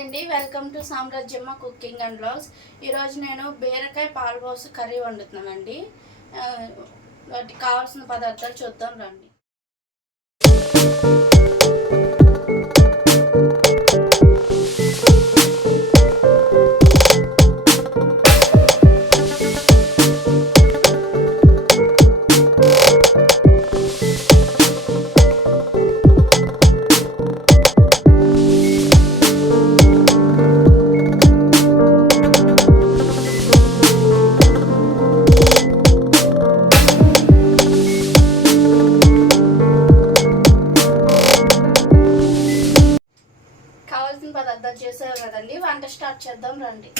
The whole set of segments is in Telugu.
అండి. Welcome to Samrajyamma cooking and blogs ఈరోజు నేను బీరకాయ పాలబోసు కర్రీ వండుతున్నానండి. వాటికి కావాల్సిన పదార్థాలు చూద్దాం రండి. వంట స్టార్ట్ చేద్దాం రండి.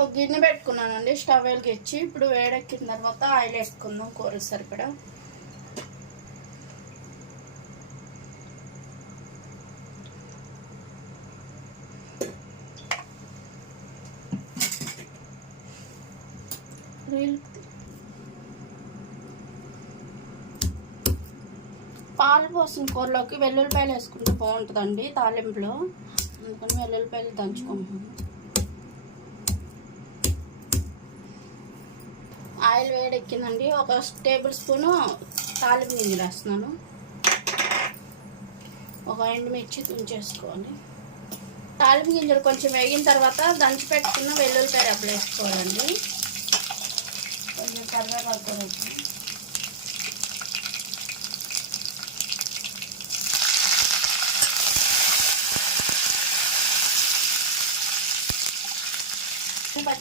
ఒక గిన్నె పెట్టుకున్నానండి స్టవ్ వెలిగించి ఇప్పుడు వేడెక్కిన తర్వాత ఆయిల్ వేసుకుందాం కూర సరిపడా. రీల్ పాలు పోసిన కూరలోకి వెల్లుల్లిపాయలు వేసుకుంటే బాగుంటుందండి తాలింపులో. అందుకని వెల్లుల్లిపాయలు దంచుకుంటున్నాను. ఆయిల్ వేడెక్కిందండి. ఒక టేబుల్ స్పూను తాలింపు గింజలు వేస్తున్నాను. ఒక ఎండుమిర్చి తుంచేసుకోవాలి. తాలింపు గింజలు కొంచెం వేగిన తర్వాత దంచి పెట్టుకున్న వెల్లుల్లిపాయ డబ్బులు వేసుకోవాలండి. కొంచెం కరివేపాకు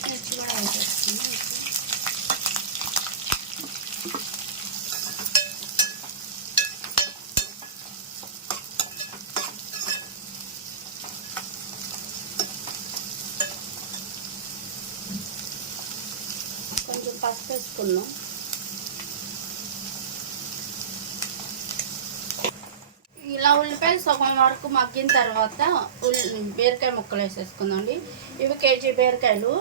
కూడా కూడా అయిపోతుంది కొంచెం పసుపు వేసుకున్నాం. ఇలా ఉల్లిపాయలు సగం వరకు మగ్గిన తర్వాత ఉల్లి బీరకాయ ముక్కలు వేసేసుకుందండి ఇవి కేజీ బీరకాయలు.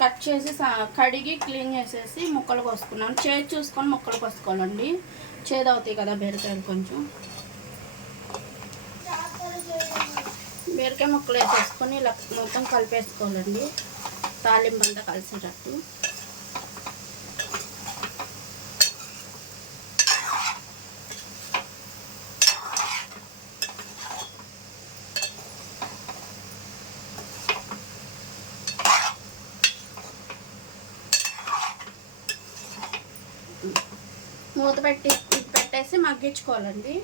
కట్ చేసి కడిగి క్లీన్ చేసేసి ముక్కలు కోసుకున్నాను చేదు చూసుకొని ముక్కలు కోసుకోవాలండి. చేదు అవుతాయి కదా బీరకాయలు కొంచెం. బీరకాయ ముక్కలు వేసేసుకొని ఇలా మొత్తం కలిపేసుకోవాలండి. తాలింపు అంతా కలిసేటట్టు. మూత పెట్టి పెట్టేసి మగ్గించుకోవాలండి.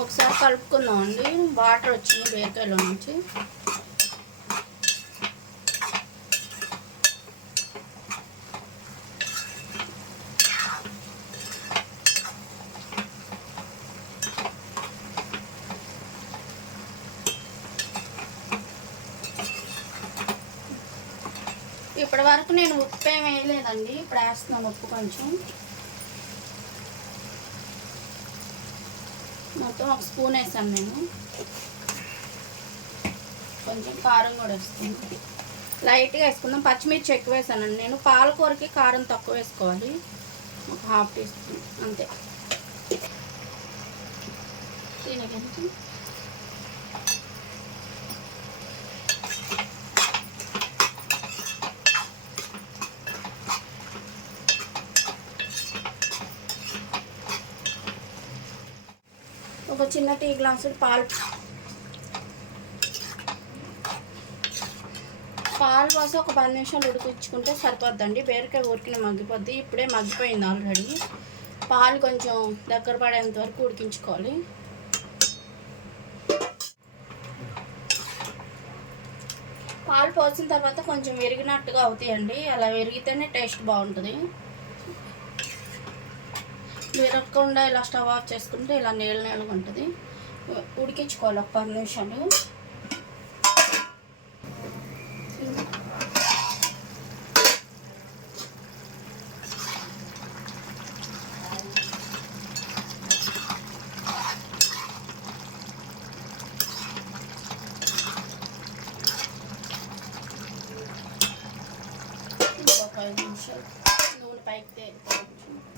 ఒకసారి కలుపుకుందాం అండి వాటర్ వచ్చింది బేకాయలో నుంచి ఇప్పటి వరకు నేను ఉప్పు ఏం వేయలేదండి. ఇప్పుడు వేస్తున్నాను ఉప్పు కొంచెం. మొత్తం ఒక స్పూన్ వేసాను నేను. కొంచెం కారం కూడా వేస్తుంది లైట్గా వేసుకుందాం. పచ్చిమిర్చి ఎక్కువ వేసానండి. నేను పాలకూరకి కారం తక్కువ వేసుకోవాలి. ఒక హాఫ్ టీ స్పూన్. అంతే. ఒక చిన్న టీ గ్లాసులు పాలు. పాలు పోసి ఒక పది నిమిషాలు ఉడికించుకుంటే సరిపోద్దండి. బీరకాయ ఊరికిన మగ్గిపోద్ది. ఇప్పుడే మగ్గిపోయింది ఆల్రెడీ. పాలు కొంచెం దగ్గర పడేంత వరకు ఉడికించుకోవాలి. పాలు పోసిన తర్వాత కొంచెం విరిగినట్టుగా అవుతాయండి. అలా విరిగితేనే టేస్ట్ బాగుంటుంది. విరగకుండా ఇలా స్టవ్ ఆఫ్ చేసుకుంటే ఇలా నీళ్ళ నీళ్ళగా ఉంటుంది. ఉడికించుకోవాలి ఒక పది నిమిషాలు.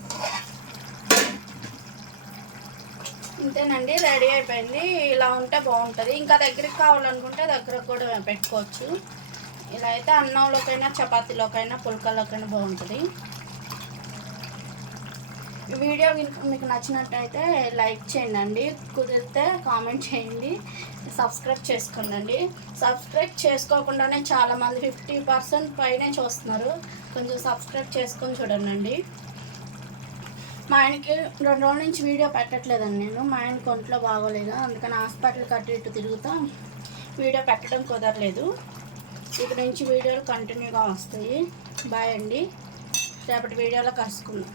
Thank. ఇంతేనండి రెడీ అయిపోయింది. ఇలా ఉంటే బాగుంటుంది. ఇంకా దగ్గరికి కావాలనుకుంటే దగ్గర కూడా పెట్టుకోవచ్చు. ఇలా అయితే అన్నంలోకైనా చపాతీలోకైనా పుల్కల్లోకైనా బాగుంటుంది. వీడియో మీకు నచ్చినట్టయితే లైక్ చేయండి కుదిరితే కామెంట్ చేయండి. సబ్స్క్రైబ్ చేసుకోండి సబ్స్క్రైబ్ చేసుకోకుండానే చాలామంది ఫిఫ్టీ పర్సెంట్ పైనే చూస్తున్నారు. కొంచెం సబ్స్క్రైబ్ చేసుకొని చూడండి మా ఆయనకి రెండు రోజుల నుంచి వీడియో పెట్టట్లేదండి నేను. మా ఆయనకి ఒంట్లో బాగోలేదు. అందుకని హాస్పిటల్ కట్టి ఇటు తిరుగుతా వీడియో పెట్టడం కుదరలేదు. ఇక నుంచి వీడియోలు కంటిన్యూగా వస్తాయి. బాయ్ అండి. రేపటి వీడియోలో కలుసుకుందాం.